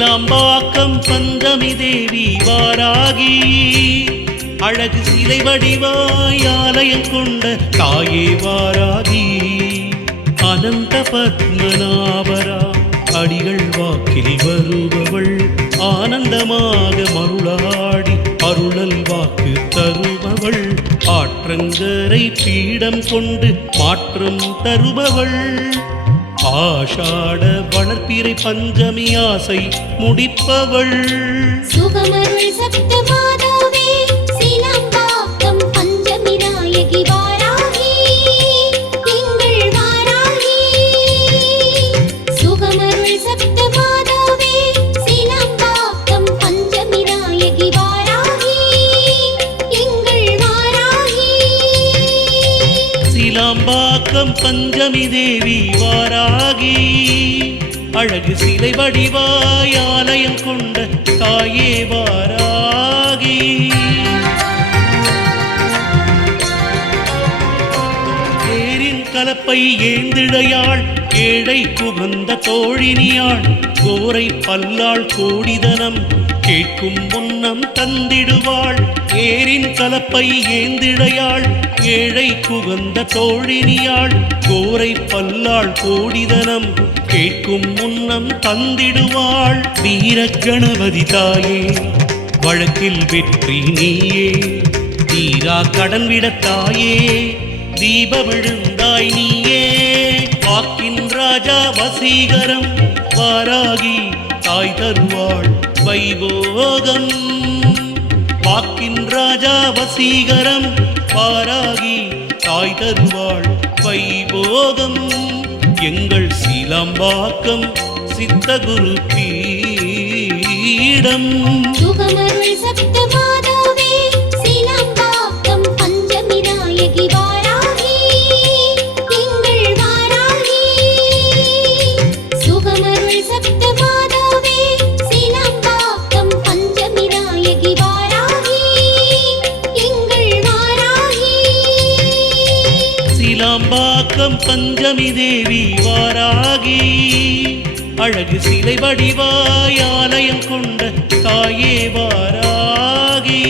சீலாம்பாக்கம் பஞ்சமி தேவி வாராகி அழகு சிலை வடிவாய் ஆலயம் கொண்ட தாயே வாராகி அனந்த பத்மநாபரா அடிகள் வாக்கில் வருபவள் ஆனந்தமாக மருளாடி அருளல் வாக்கு தருபவள் ஆற்றங்கரை பீடம் கொண்டு மாற்றம் தருபவள் ஆஷாட வளர்ப்பிறை பஞ்சமி ஆசை முடிப்பவள் சுகமருள் சப்த மாதாவே சீலாம்பாக்கம் பஞ்சமி நாயகி வாராகி திங்கள் வாராகி சுகமருள் சப்த மாதாவே சீலாம்பாக்கம் பஞ்சமி நாயகி வாராகி திங்கள் வாராகி சீலாம்பாக்கம் பஞ்சமி தேவி வாராகி அழகு சிலை வடிவாய் ஆலயம் கொண்ட தாயே வாராகி தேரின் கலப்பை ஏந்திழையாள் ஏழை புகந்த தோழினியாள் கோரை பல்லாள் கோடிதனம் கேட்கும் முன்னம் தந்திடுவாள் ஏரின் கலப்பை ஏந்திழையாள் ஏழை புகந்த தோழினியாள் கோரை பல்லாள் கோடிதனம் கேட்கும் முன்னம் தந்திடுவாள் வீரகணபதி தாயே வழக்கில் வெற்றி நீயே தீரா கடன் விடத்தாயே தீப விழுந்தாய் நீயே வாக்கின் ராஜா வசீகரம் வாராகி தாய் தருவாள் வைபோகம் வாக்கின் ராஜா வசீகரம் வாராகி தாய் தருவாள் வைபோகம் எங்கள் சீலாம்பாக்கம் சித்தகுரு பீடம் சுகமருள் சப்த மாதாவே சீலாம்பாக்கம் பஞ்சமி நாயகி வாராகி திங்கள் வாராகி சுகமருள் சப்த மாதாவே சீலாம்பாக்கம் பஞ்சமி நாயகி வாராகி திங்கள் வாராகி சீலாம்பாக்கம் பஞ்சமி தேவி வாராகி அழகு சிலை வடிவாய் ஆலயம் கொண்ட தாயே வாராகி